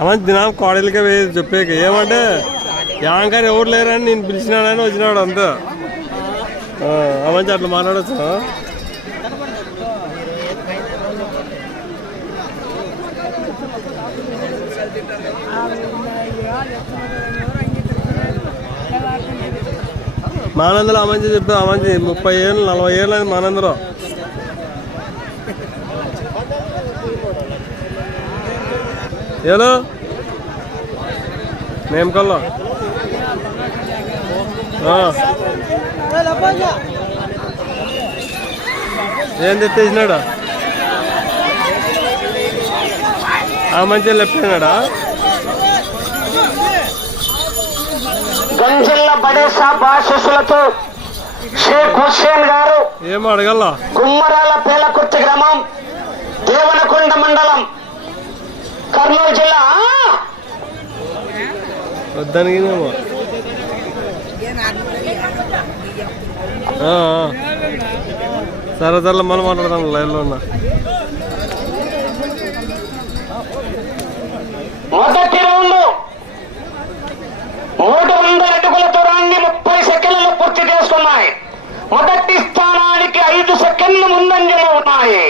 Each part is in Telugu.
అమ్మ దినం కోడలికే వేసి చెప్పేకి. ఏమంటే యాంకర్ ఎవరు లేరని నేను పిలిచినాడని వచ్చినాడు అంతా. అమ్మంచి అట్లా మాట్లాడచ్చు మానందరూ అమంచి చెప్పి అమంచి ముప్పై ఏళ్ళు నలభై ఏళ్ళు అయింది మానందరూ ఏలో మేము కల్లా? ఏం తెచ్చేసినాడు? ఆ మంచి లెప్పినాడా గంజిల్ల బడేసా భాషసులతో షేక్ హుస్సేన్ గారు. ఏం అడగల గుమ్మరాల పేలకుర్తి గ్రామం దేవనకొండ మండలం కర్నూలు జిల్లా. వద్దనిగినేమో సరే సరే మనం మాట్లాడదాం లైన్లో ఉన్నా. మొదటి రౌండ్. మూడు వందల అడుగుల దూరాన్ని ముప్పై సెకండ్లు పూర్తి చేసుకున్నాయి మొదటి స్థానానికి ఐదు సెకండ్లు ముందంజలో ఉన్నాయి.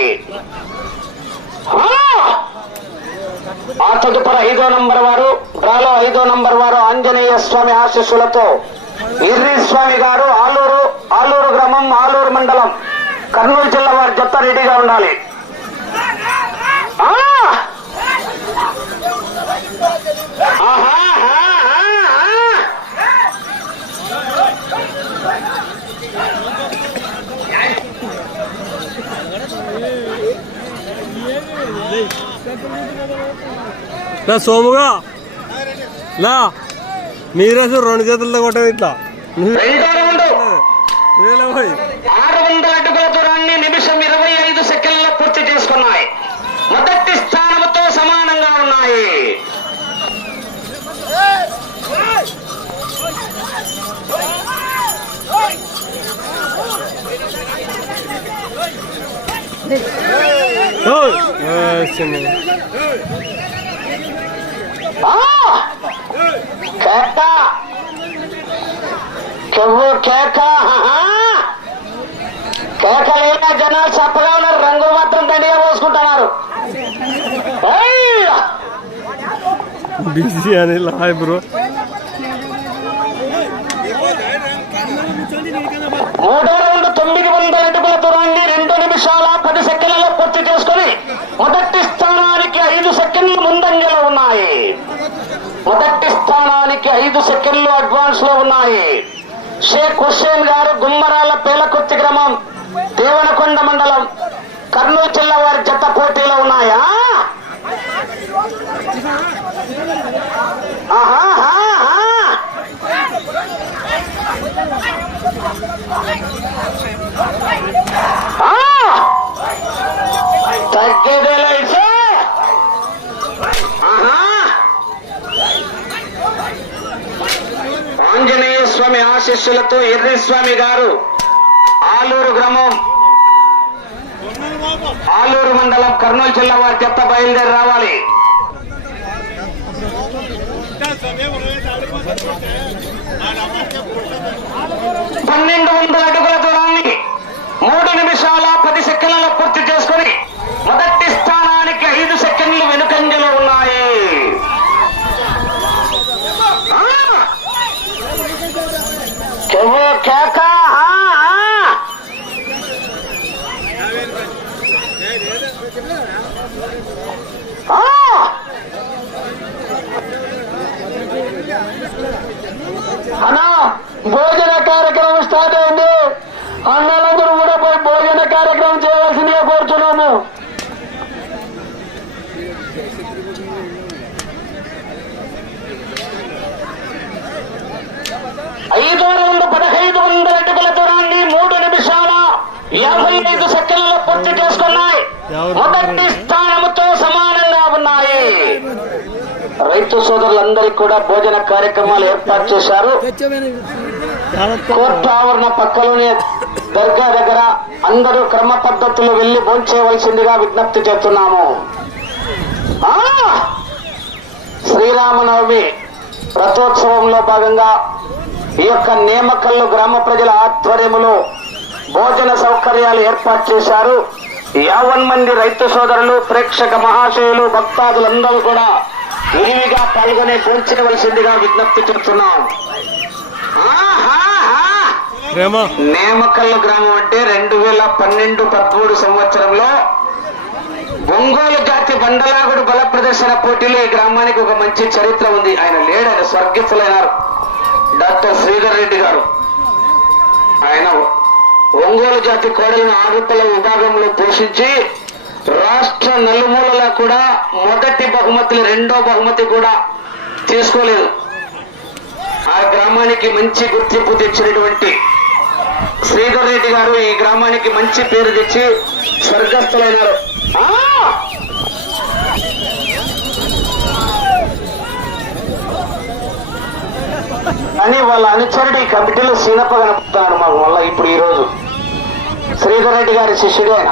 ఆ తదుపరి ఐదో నంబర్ వారు రాలో ఐదో నంబర్ వారు ఆంజనేయ స్వామి ఆశీస్సులతో ఇర్రి స్వామి గారు ఆలూరు ఆలూరు గ్రామం ఆలూరు మండలం కర్నూలు జిల్లా వారి జత రెడీగా ఉండాలి సోముగా. లా మీరేసి రెండు చేతులతో కొట్టేది ఇట్లా. ఆరు వందల అడుగుల దూరాన్ని నిమిషం ఇరవై ఐదు సెకండ్ల పూర్తి చేసుకున్నాయి. మొదటి స్థానంతో సమానంగా ఉన్నాయి. ఆ! కేక. కెవ్వు కేక. కేక లేక జనాలు చప్పగా ఉన్నారు. రంగులు మాత్రం దండిగా పోసుకుంటున్నారు! బిజీ అని హాయ్ బ్రో మూడో రౌండ్ తొమ్మిది వందల అడుగుల దూరాన్ని రెండు నిమిషాల పది సెకండ్లలో పూర్తి చేసుకుని మొదటి స్థానానికి ఐదు సెకండ్లు ముందంజలో ఉన్నాయి. మొదటి స్థానానికి ఐదు సెకండ్లు అడ్వాన్స్లో ఉన్నాయి. షేక్ హుస్సేన్ గారు గుమ్మరాల పేలకొత్తి గ్రామం దేవనకొండ మండలం కర్నూలు జిల్లా వారి జత పోటీ. శిష్యులతో ఎర్రి స్వామి గారు ఆలూరు గ్రామం ఆలూరు మండలం కర్నూలు జిల్లా వారి చెత్త బయలుదేరి రావాలి. పన్నెండు వందల అడుగుల దూరాన్ని మూడు నిమిషాల పది సెకండ్లలో పూర్తి చేసుకుని మొదటి స్థానానికి ఐదు సెకండ్లు వెనుకంజలో ఉన్నాయి ఆ! కెవ్వు కేక ఆ, ఆ. ఆ! అన్నా భోజన కార్యక్రమం స్టార్ట్ అయింది అన్నలందరూ కూడా పోయి భోజన కార్యక్రమం చేయవలసిందిగా కోరుతున్నాము ఐదో రౌండ్ పదహైదు వందల అడుగుల దూరాన్ని మూడు నిమిషాల యాభై ఐదు సెకండ్లలో పూర్తి చేసుకున్నాయి మొదటి స్థానముతో సమానంగా ఉన్నాయి రైతు సోదరులందరికీ కూడా భోజన కార్యక్రమాలు ఏర్పాటు చేశారు. కోర్టు ఆవరణ పక్కలోనే దర్గా దగ్గర అందరూ క్రమ పద్ధతులు వెళ్ళి భోంచేయవలసిందిగా విజ్ఞప్తి చేస్తున్నాము. శ్రీరామనవమి రథోత్సవంలో భాగంగా ఈ యొక్క నేమకల్లు గ్రామ ప్రజల ఆధ్వర్యములో భోజన సౌకర్యాలు ఏర్పాటు చేశారు. యావన్ మంది రైతు సోదరులు ప్రేక్షక మహాశయులు భక్తాదులందరూ కూడా విరివిగా పాల్గొనే కూర్చవలసిందిగా విజ్ఞప్తి చేస్తున్నాం. నేమకల్లు గ్రామం అంటే రెండు వేల పన్నెండు పదమూడు సంవత్సరంలో ఒంగోలు జాతి బండలాగుడు బల ప్రదర్శన పోటీలో ఈ గ్రామానికి ఒక మంచి చరిత్ర ఉంది. ఆయన లేడు ఆయన స్వర్గస్థులైనారు డాక్టర్ శ్రీధర్ రెడ్డి గారు. ఆయన ఒంగోలు జాతి కోడలను ఆరుపల విభాగంలో పోషించి రాష్ట్ర నలుమూలలా కూడా మొదటి బహుమతులు రెండో బహుమతి కూడా తీసుకోలేదు. ఆ గ్రామానికి మంచి గుర్తింపు తెచ్చినటువంటి శ్రీధర్ రెడ్డి గారు ఈ గ్రామానికి మంచి పేరు తెచ్చి స్వర్గస్థులైనారు. అని వాళ్ళ అనుచరుడు ఈ కమిటీలో సీనప్ప కనపడతాడు మాకు మళ్ళీ ఇప్పుడు ఈరోజు. శ్రీధర్ రెడ్డి గారి శిష్యుడు ఆయన.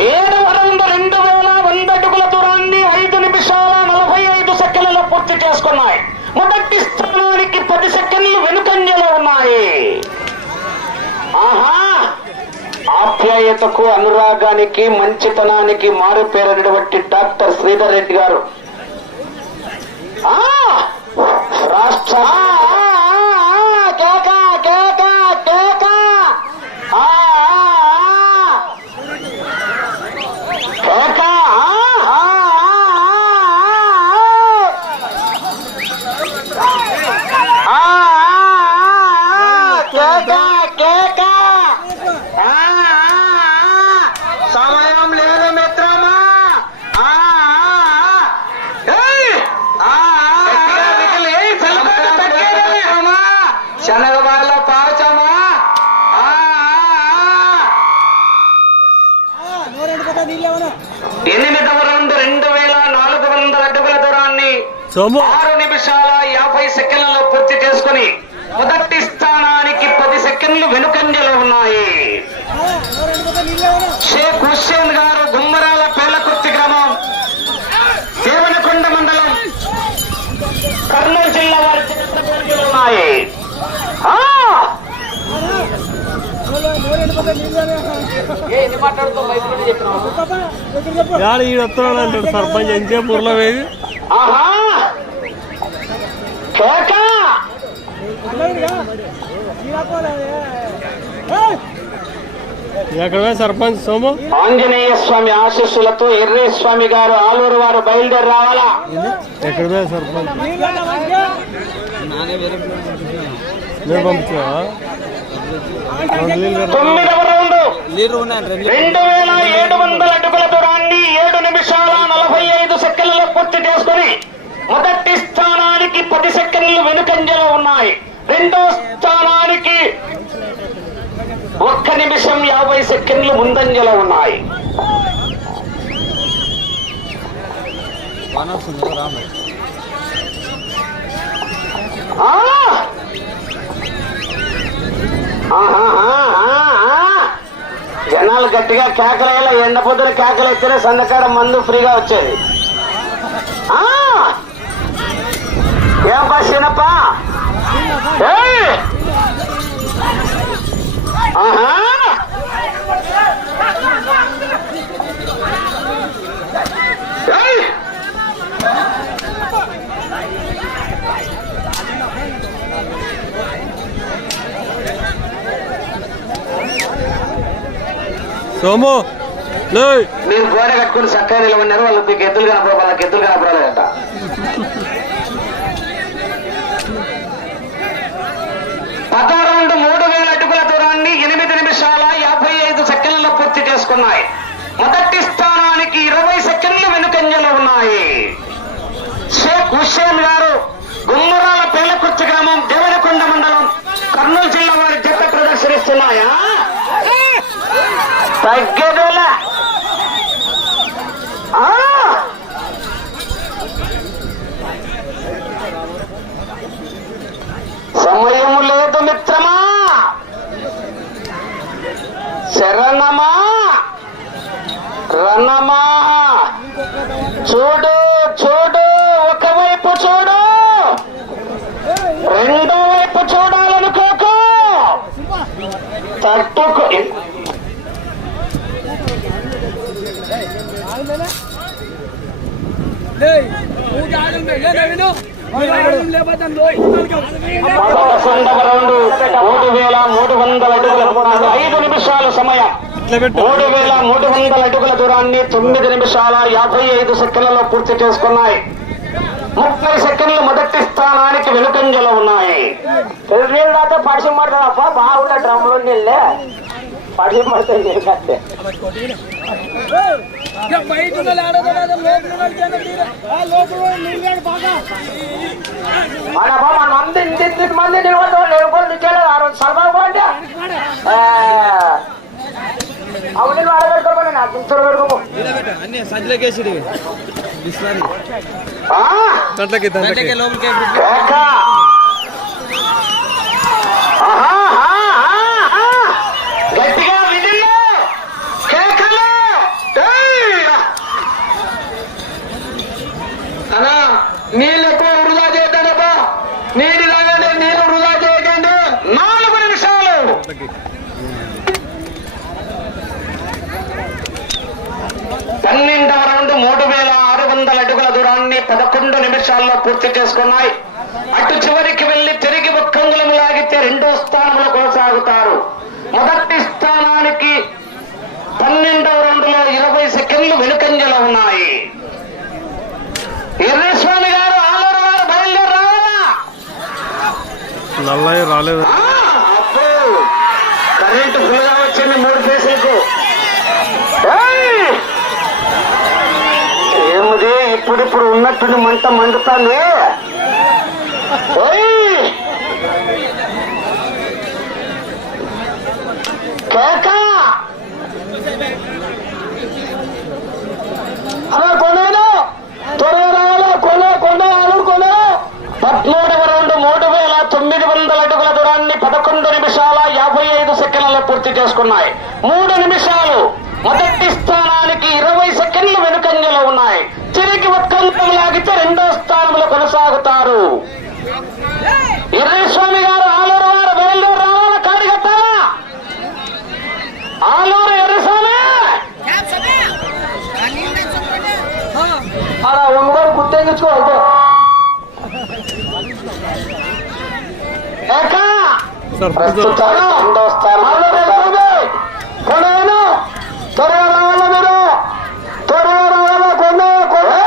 ఏ ఏడు రౌండ్ రెండు వేల వంద అడుగుల దూరాన్ని ఐదు నిమిషాల నలభై ఐదు సెకండ్లలో పూర్తి చేసుకున్నాయి మొదటి స్థానానికి పది సెకండ్లు వెనుకంజలో ఉన్నాయి ఆహా ఆప్యాయతకు అనురాగానికి మంచితనానికి మారు పేరైనటువంటి డాక్టర్ శ్రీధర్ రెడ్డి గారు. రాష్ట్ర ఆ, ఆ, ఆ, కేక, కేక, కేక. ఆ, ఆ, ఆ. కేక, ఆ, ఆ, ఆ, ఆ, ఆ, కేక, కేక. ఆ, ఆ, ఆ. సమయం లేదు మిత్రమా ఆ, ఆ, ఆ. ఏయ్! ఆ, ఆ, ఆ. శనగబాల పాచమా ఆ, ఆ, ఆ. ఎనిమిదవ రౌండ్ రెండు వేల నాలుగు వందల అడుగుల దూరాన్ని సోము ఆరు నిమిషాల యాభై సెకండ్లలో పూర్తి చేసుకుని మొదటి స్థానానికి పది సెకండ్లు వెనుకంజలో ఉన్నాయి. షేక్ హుస్సేన్ గారు గుమ్మరాల పేలకుర్తి గ్రామం దేవనకొండ మండలం కర్నూలు జిల్లా వారి ఉన్నాయి. ఈడ వస్తున్నాడు అంటాడు సర్పంచ్ ఎంతసేపు ఊర్లో వేది ఆహా! ఎక్కడ పోయి సర్పంచ్ సోము? ఆంజనేయ స్వామి ఆశీస్సులతో ఎర్రే స్వామి గారు ఆలూరు వారు బయలుదేరి రావాలా? ఎక్కడ సర్పంచ్? నేను రెండు. తొమ్మిదవ రౌండ్. రెండు వేల ఏడు వందల అడుగుల దూరాన్ని ఏడు నిమిషాల నలభై ఐదు సెకండ్లలో పూర్తి చేసుకుని మొదటి స్థానానికి పది సెకండ్లు వెనుకంజలో ఉన్నాయి. రెండో స్థానానికి ఒక్క నిమిషం యాభై సెకండ్లు ముందంజలో ఉన్నాయి. జనాలు గట్టిగా కేకలేయాల ఎండ పొద్దున కేకలు ఎత్తిన సందకాడ మందు ఫ్రీగా వచ్చేది. ఆహా! ఏయ్! సోము మీరు గోడ కట్టుకుని చక్కగా నిలబడినారు వాళ్ళకి ఎద్దులు కనపడ వాళ్ళకి ఎద్దులు కనపడలేదట పదకొండు మూడు వేల అడుగుల దూరాన్ని ఎనిమిది నిమిషాల యాభై ఐదు సెకండ్లు పూర్తి చేసుకున్నాయి. మొదటి స్థానానికి ఇరవై సెకండ్లు వెనుకంజలు ఉన్నాయి. షేక్ హుషేన్ గారు గుమ్మరాల పేలకుర్తి గ్రామం దేవనకొండ మండలం కర్నూలు జిల్లా వారి జత ప్రదర్శనిస్తున్నాయా? తగ్గదల. సమయము మిత్రమా శరణమా రణమా చూడు చూడు ఒకవైపు చూడు రెండో వైపు చూడాలనుకోకు తట్టుకు పదకొండవ రౌండ్ మూడు వేల మూడు వందల అడుగుల ఐదు నిమిషాల సమయం మూడు వేల మూడు వందల అడుగుల దూరాన్ని తొమ్మిది నిమిషాల యాభై ఐదు సెకండ్లలో పూర్తి చేసుకున్నాయి ముప్పై సెకండ్లు మొదటి స్థానానికి వెనుకంజలో ఉన్నాయి. నీళ్ళు దాకా పడిసి పడతాదప్ప బాగుండే డ్రమ్లో నీళ్ళే. పడిసి పడతాయి నీళ్ళు కట్టే మనబ్బా మన మంది ఇంటి ఇంటికి మంది నిలబడతాం నేను కూడా నిచ్చేలేదు ఆ రోజు సర్బాబు అంటే అవును నేను అడగట్టుకోమని నాకు ఇంట్లో పెట్టుకోము అన్ని సంచులకేసి బిస్లరీ ఆ? దాంట్లోకి దాంట్లోకి లోపలికి కేక. ఆహా, ఆహా, ఆహా. గట్టిగా విధిలో కేకలు ఏయ్! అన్నా నీళ్ళు ఎక్కువ వృధా చేయొద్దనబ్బా నీళ్ళు తాగండి నీళ్ళు వృధా చేయకండి నాలుగు నిమిషాలు పన్నెండవ రౌండ్ మూడు వేల ఆరు వందల అడుగుల దూరాన్ని పదకొండు నిమిషాల్లో పూర్తి చేసుకున్నాయి అటు చివరికి వెళ్ళి తిరిగి ఒక్కంగులం లాగితే రెండో స్థానంలో కొనసాగుతారు మొదటి స్థానానికి పన్నెండవ రౌండ్లో ఇరవై సెకండ్లు వెనుకంజలో ఉన్నాయి. ఎర్రస్వామి గారు ఆలూరు గారు బయలుదేరి రావాలా? నల్లయ్య రాలేదు? కరెంటు ఫుల్గా వచ్చింది మూడు ఫేసులకు! ఏమిది? ఇప్పుడిప్పుడు ఉన్నట్టుండి మంట మండుతాంది! కేక! చేసుకున్నాయి. మూడు నిమిషాలు. మొదటి స్థానానికి ఇరవై సెకండ్లు వెనుకంజలో ఉన్నాయి. తిరిగి ఉత్కంఠం లాగితే రెండో స్థానంలో కొనసాగుతారు. స్వామి గారు ఆలూరు వారు బయలుదేరి రావాల? కాడిగట్టాలా ఆలూరు ఎర్రస్వామి! అలా ఒంగోలు సార్ ప్రస్తుతం రెండో స్థానంలో కొనేను త్వరగా రావాలా మీరు త్వరగా రావాలా కొనే కొనే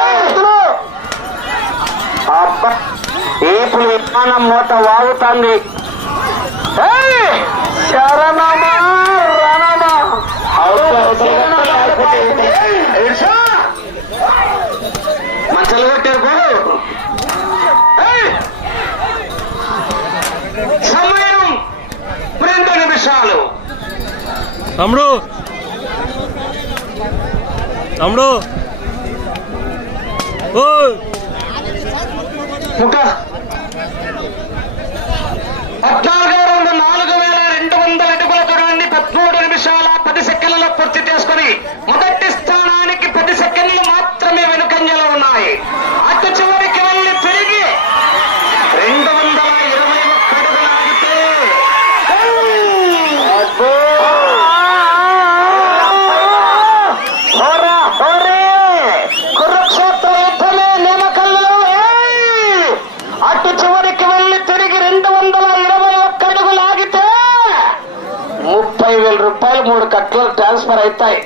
అబ్బా విమానం మూత వాగుతుంది ఏయ్! శరణమా రణమా ఏడ్చా? మంచాలు కొట్టారు ఏయ్! సమయం రెండు నిమిషాలు తమ్ముడు తమ్ముడు ఓ ముఖ పద్నాలుగు నాలుగు వేల రెండు వందల అడుగుల దూరాన్ని పదమూడు నిమిషాల పది సెకండ్లలో పూర్తి చేసుకుని మొదటి స్థానానికి పది సెకండ్లు మాత్రమే వెనుకంజలో ఉన్నాయి అటు చివరికి వెళ్ళి తిరిగి రెండు వందల ఇరవై ఒక్క అడుగులు ఆగితే హోరా హోరే కురుక్షేత్ర యుద్ధమే నేమకల్లో ఏయ్! అటు చివరికి వెళ్ళి తిరిగి రెండు వందల ఇరవై ఒక్క అడుగులు ఆగితే ముప్పై వేల రూపాయలు మూడు కట్టలు ట్రాన్స్ఫర్ అవుతాయి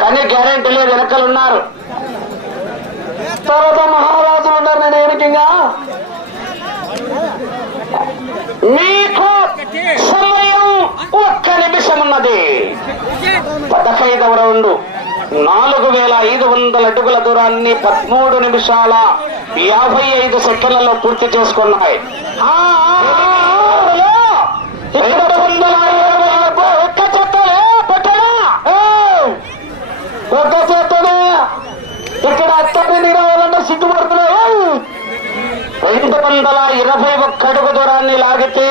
కానీ గ్యారెంటీ లేదు వెనకలు ఉన్నారు తర్వాత మహారాజులు ఉన్నారు నేను ఏమిటిగా? మీకు సమయం ఒక్క నిమిషం ఉన్నది. పదహైదవ రౌండ్. నాలుగు వేల ఐదు వందల అడుగుల దూరాన్ని పదమూడు నిమిషాల యాభై ఐదు సెకండ్లలో పూర్తి చేసుకున్నాయి. ఐదు వందల ఇరవై. ఒక్కడుగు దూరాన్ని లాగితే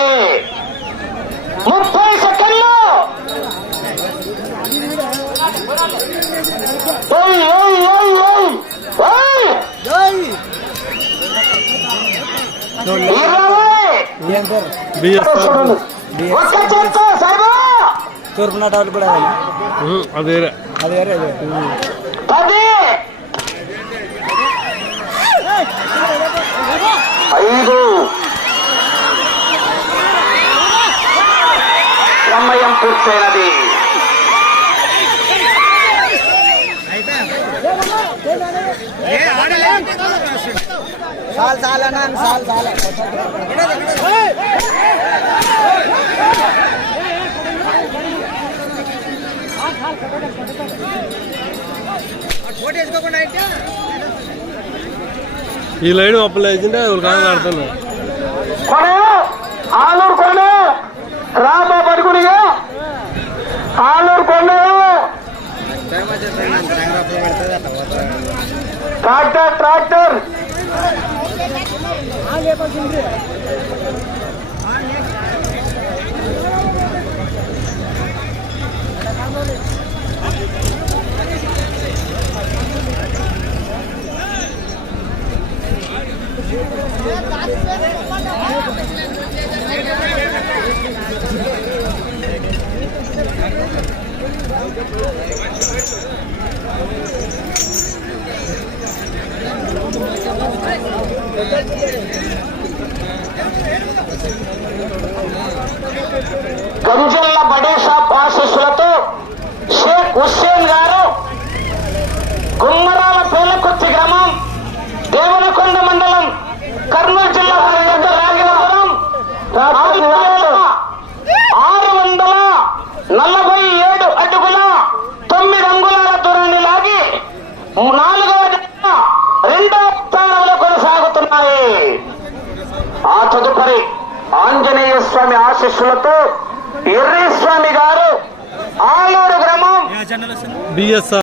ముప్పై సెకండ్లు తూర్పు నాటాలు కూడా అది వేరే అది. పది ఐదు సమయం పూర్తయినది. చాలు చాలు అన్న చాలు ఈ లైన్ అప్పులు వేసింటే వాళ్ళు కాదు ఆడుతున్నారు. ఆలూరు కొండ రాబా పడుకునిగా ఆలూరు కొండ ట్రాక్టర్ ట్రాక్టర్ గంజల్ల బడేషా ఆశీస్సులతో షేక్ హుస్సేన్ గారు గుమ్మరాల పేలకొచ్చి గ్రామం దేవనకొండ మండలం కర్నూలు జిల్లా వారి యొక్క రాగినపురం ఆరు వందల నలభై ఏడు అడుగుల తొమ్మిది అంగుళాల దూరాన్ని లాగి నాలుగవ జత రెండవ స్థానంలో కొనసాగుతున్నాయి. ఆ తదుపరి ఆంజనేయ స్వామి ఆశీస్సులతో ఎర్రి స్వామి గారు ఆలూరు గ్రామం బిఎస్ఆర్